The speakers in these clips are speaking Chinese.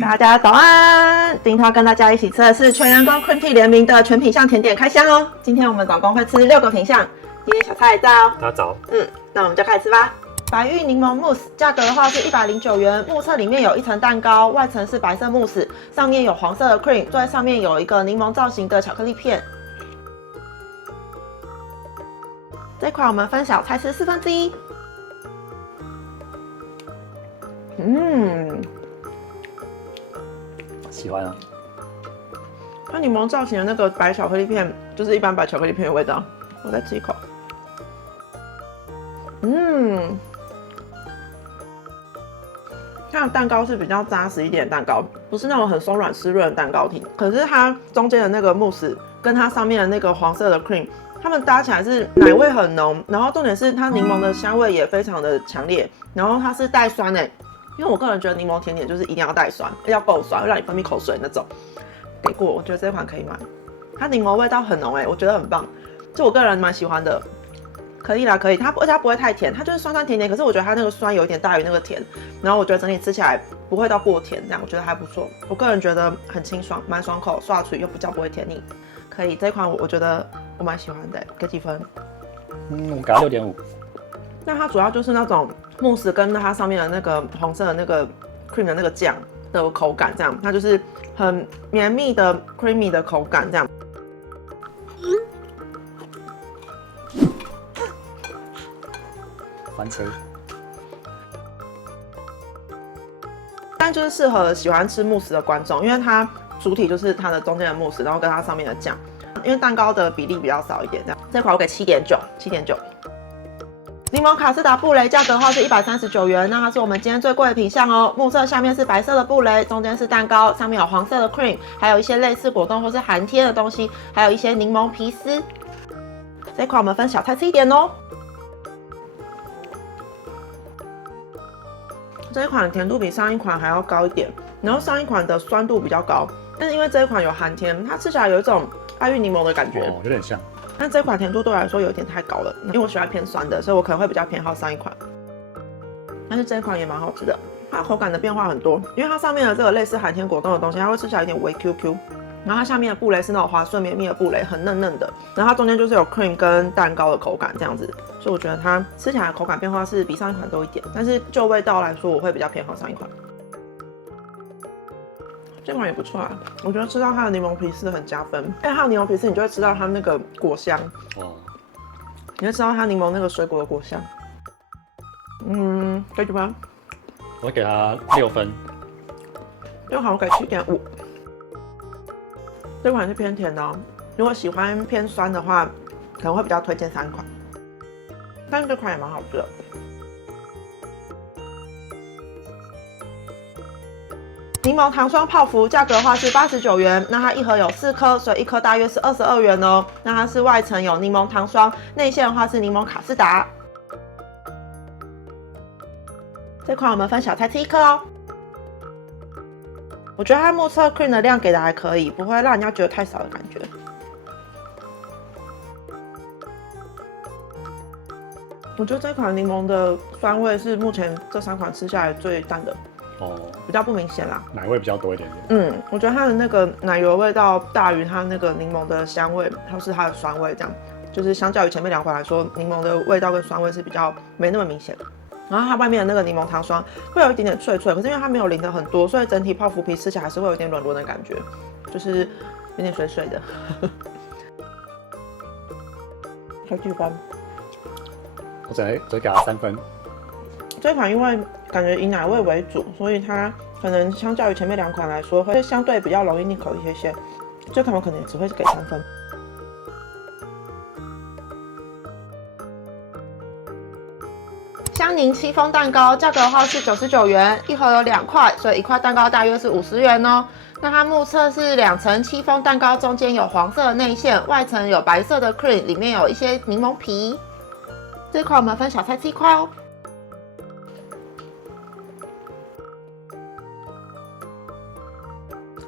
大家早安！今天要跟大家一起吃的是全阳光 Cream Tea 联名的全品项甜点开箱哦。今天我们总共会吃6个品项，今天小菜也在哦。大家早。那我们就开始吃吧。白玉柠檬慕斯，价格的话是109元。目测里面有一层蛋糕，外层是白色慕斯，上面有黄色的 cream， 最上面有一个柠檬造型的巧克力片。这款我们分小菜吃1/4。喜欢啊。它柠檬造型的那个白巧克力片，就是一般白巧克力片的味道。我再吃一口。它的蛋糕是比较扎实一点的蛋糕，不是那种很松软湿润的蛋糕体。可是它中间的那个慕斯跟它上面的那个黄色的 cream， 它们搭起来是奶味很浓，然后重点是它柠檬的香味也非常的强烈，然后它是带酸欸。因为我个人觉得柠檬甜点就是一定要带酸，要够酸，会让你分泌口水那种。给过，我觉得这款可以买。它柠檬味道很浓我觉得很棒，就我个人蛮喜欢的。可以啦，可以。而且它不会太甜，它就是酸酸甜甜，可是我觉得它那个酸有一点大于那个甜，然后我觉得整体吃起来不会到过甜，这样我觉得还不错。我个人觉得很清爽，蛮爽口，刷嘴又比较不会甜腻。可以，这款我觉得我蛮喜欢的，给几分？我给它6.5。那它主要就是那种慕斯跟它上面的那个红色的那个 cream 的那个酱的口感，这样它就是很绵密的 creamy 的口感，这样。翻车。但就是适合喜欢吃慕斯的观众，因为它主体就是它的中间的慕斯，然后跟它上面的酱，因为蛋糕的比例比较少一点，这样。这款我给7.9。柠檬卡士达布雷价格的话是139元，那它是我们今天最贵的品项哦。目测下面是白色的布雷，中间是蛋糕，上面有黄色的 cream， 还有一些类似果冻或是寒天的东西，还有一些柠檬皮丝。这款我们分小菜吃一点哦。这一款甜度比上一款还要高一点，然后上一款的酸度比较高，但是因为这一款有寒天，它吃起来有一种爱玉柠檬的感觉，有点像。但这款甜度对我来说有点太高了，因为我喜欢偏酸的，所以我可能会比较偏好上一款。但是这一款也蛮好吃的，它口感的变化很多，因为它上面的这个类似寒天果冻的东西，它会吃起来有点微 QQ， 然后它下面的布雷是那种滑顺绵密的布雷，很嫩嫩的，然后它中间就是有 cream 跟蛋糕的口感这样子，所以我觉得它吃起来的口感变化是比上一款多一点，但是就味道来说，我会比较偏好上一款。这款也不错啊，我觉得吃到它的柠檬皮丝很加分。它的柠檬皮丝，你就会吃到它那个果香，你会吃到它柠檬那个水果的果香。给几分？我给它6分。这款我给7.5。这款是偏甜的哦，如果喜欢偏酸的话，可能会比较推荐3款，但是这款也蛮好吃的。柠檬糖霜泡芙价格的话是89元，那它一盒有4颗，所以1颗大约是22元哦。那它是外层有柠檬糖霜，内馅的话是柠檬卡士达。这款我们分小菜吃1颗哦。我觉得它目测 cream 的量给的还可以，不会让人家觉得太少的感觉。我觉得这款柠檬的酸味是目前这3款吃下来最淡的。比较不明显啦，奶味比较多一点。我觉得它的那个奶油味道大于它那个柠檬的香味，或是它的酸味，这样就是相较于前面2款来说，柠檬的味道跟酸味是比较没那么明显的。然后它外面的那个柠檬糖霜会有一点点脆脆，可是因为它没有淋的很多，所以整体泡芙皮吃起来还是会有一点软软的感觉，就是有点水水的。给几分？我只给它3分。这款因为感觉以奶味为主，所以它可能相较于前面2款来说，会相对比较容易腻口一些。这款我可能也只会给3分。香柠戚风蛋糕价格的话是99元，一盒有2块，所以1块蛋糕大约是50元哦。那它目测是2层戚风蛋糕，中间有黄色的内馅，外层有白色的 cream， 里面有一些柠檬皮。这款我们分小菜吃1块哦。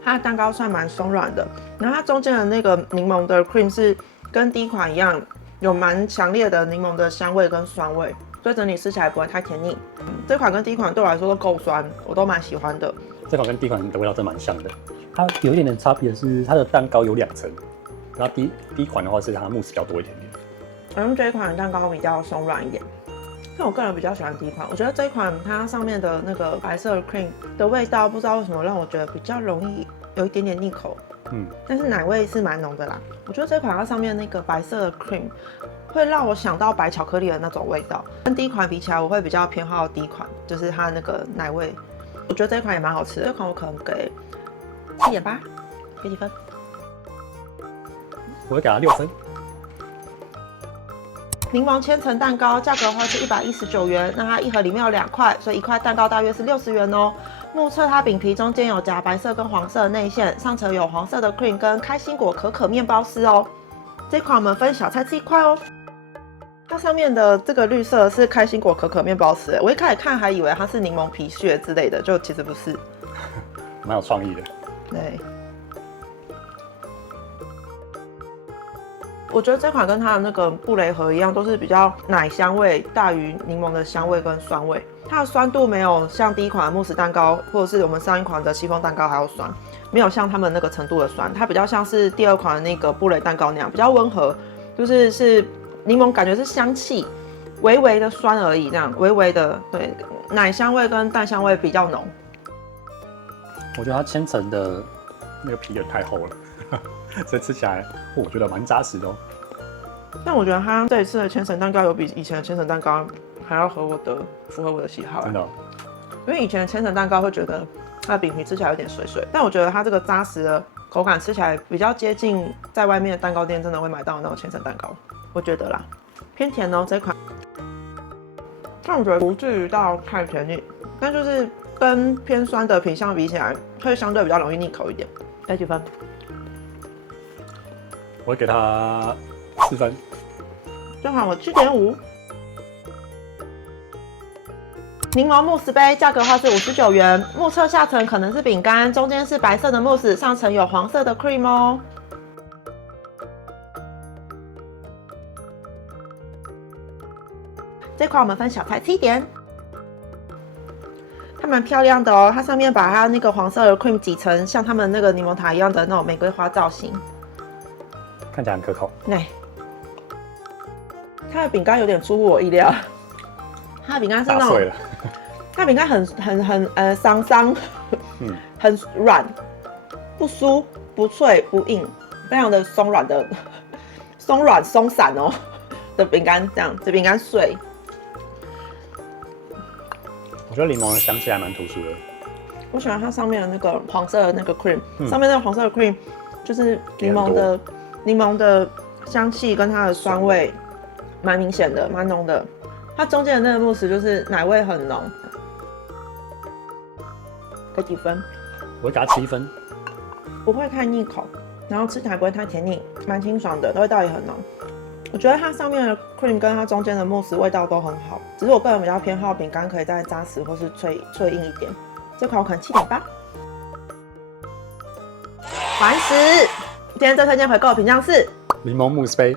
它的蛋糕算蛮松软的，然后它中间的那个柠檬的 cream 是跟第一款一样，有蛮强烈的柠檬的香味跟酸味，所以整体吃起来不会太甜腻。这款跟第一款对我来说都够酸，我都蛮喜欢的。这款跟第一款的味道真蛮像的，它有一点点差别是它的蛋糕有2层，然后第一款的话是它慕斯比较多一点点。这一款蛋糕比较松软一点，但我个人比较喜欢第一款。我觉得这一款它上面的那个白色的 cream 的味道，不知道为什么让我觉得比较容易有一点点腻口。但是奶味是蛮浓的啦。我觉得这款它上面那个白色的 cream 会让我想到白巧克力的那种味道，跟第一款比起来，我会比较偏好第一款，就是它的那个奶味。我觉得这一款也蛮好吃的，这款我可能给7.8，给几分？我会给它6分。柠檬千层蛋糕价格的话是119元，那它一盒里面有2块，所以一块蛋糕大约是60元哦。目测它饼皮中间有夹白色跟黄色的内馅，上层有黄色的 cream 跟开心果可可面包丝哦。这款我们分小菜吃1块哦。它上面的这个绿色是开心果可可面包丝，我一开始看还以为它是柠檬皮屑之类的，就其实不是。蛮有创意的。对。我觉得这款跟它的那个布雷盒一样，都是比较奶香味大于柠檬的香味跟酸味。它的酸度没有像第一款的慕斯蛋糕，或者是我们上一款的戚风蛋糕还要酸，没有像他们那个程度的酸。它比较像是第2款的那个布雷蛋糕那样，比较温和，就是柠檬感觉是香气，微微的酸而已，这样微微的，对，奶香味跟蛋香味比较浓。我觉得它千层的那个皮也太厚了。所以吃起来，我觉得蛮扎实的哦。但我觉得它这一次的千层蛋糕有比以前的千层蛋糕还要符合我的喜好。真的、哦，因为以前的千层蛋糕会觉得它的饼皮吃起来有点水水，但我觉得它这个扎实的口感吃起来比较接近在外面的蛋糕店真的会买到的那种千层蛋糕，我觉得啦，偏甜哦这一款。但我觉得不至于到太甜腻，但就是跟偏酸的品相比起来，会相对比较容易腻口一点。给几分？我会给它4分。这款我7.5。柠檬慕斯杯价格的话是59元，目测下层可能是饼干，中间是白色的慕斯，上层有黄色的 cream 哦。这款我们分小菜吃1点。它蛮漂亮的哦，它上面把它那个黄色的 cream 挤成像他们那个柠檬塔一样的那种玫瑰花造型，看起来很可口。对，它的饼干有点出乎我意料，它的饼干是那种，打碎了。它的饼干很桑桑，很软，不酥不脆不硬，非常的松软的松散哦的饼干，这样这饼干碎。我觉得柠檬的香气还蛮突出的。我喜欢它上面的那个黄色的那个 cream，上面那个黄色的 cream 就是柠檬的香气跟它的酸味蛮明显的，蛮浓的。它中间的那个慕斯就是奶味很浓。给几分？我会给它7分。不会太腻口，然后吃起来不会太甜腻，蛮清爽的，味道也很浓。我觉得它上面的 cream 跟它中间的慕斯味道都很好，只是我个人比较偏好饼干可以再扎实或是脆硬一点。这款我可能7.8。完食，今天最推荐回购的品项是柠檬慕斯杯，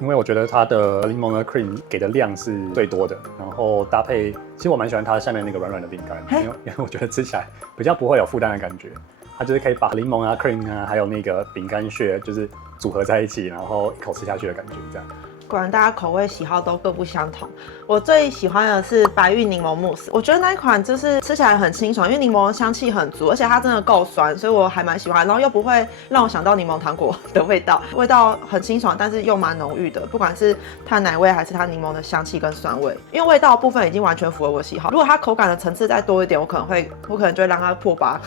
因为我觉得它的柠檬的 cream 给的量是最多的，然后搭配，其实我蛮喜欢它下面那个软软的饼干，因为我觉得吃起来比较不会有负担的感觉。它就是可以把柠檬啊、cream 啊，还有那个饼干屑，就是组合在一起，然后一口吃下去的感觉，这样。果然大家口味喜好都各不相同。我最喜欢的是白玉柠檬慕斯，我觉得那一款就是吃起来很清爽，因为柠檬香气很足，而且它真的够酸，所以我还蛮喜欢。然后又不会让我想到柠檬糖果的味道，味道很清爽，但是又蛮浓郁的，不管是它奶味还是它柠檬的香气跟酸味，因为味道的部分已经完全符合我喜好。如果它口感的层次再多一点，我可能就会让它破8。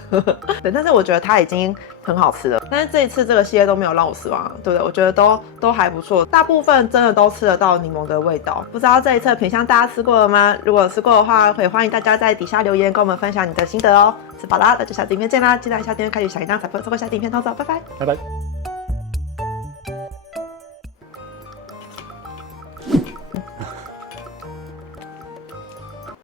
对，但是我觉得它已经很好吃了。但是这一次这个系列都没有让我失望，对不对？我觉得都还不错，大部分真的都吃得到柠檬的味道。不知道这一次的品相大家吃过了吗？如果吃过的话，也欢迎大家在底下留言跟我们分享你的心得哦。吃饱啦，那就下次影片见啦！记得按下订阅，开启小铃铛，才不会错过下次影片通知哦。拜拜，拜拜。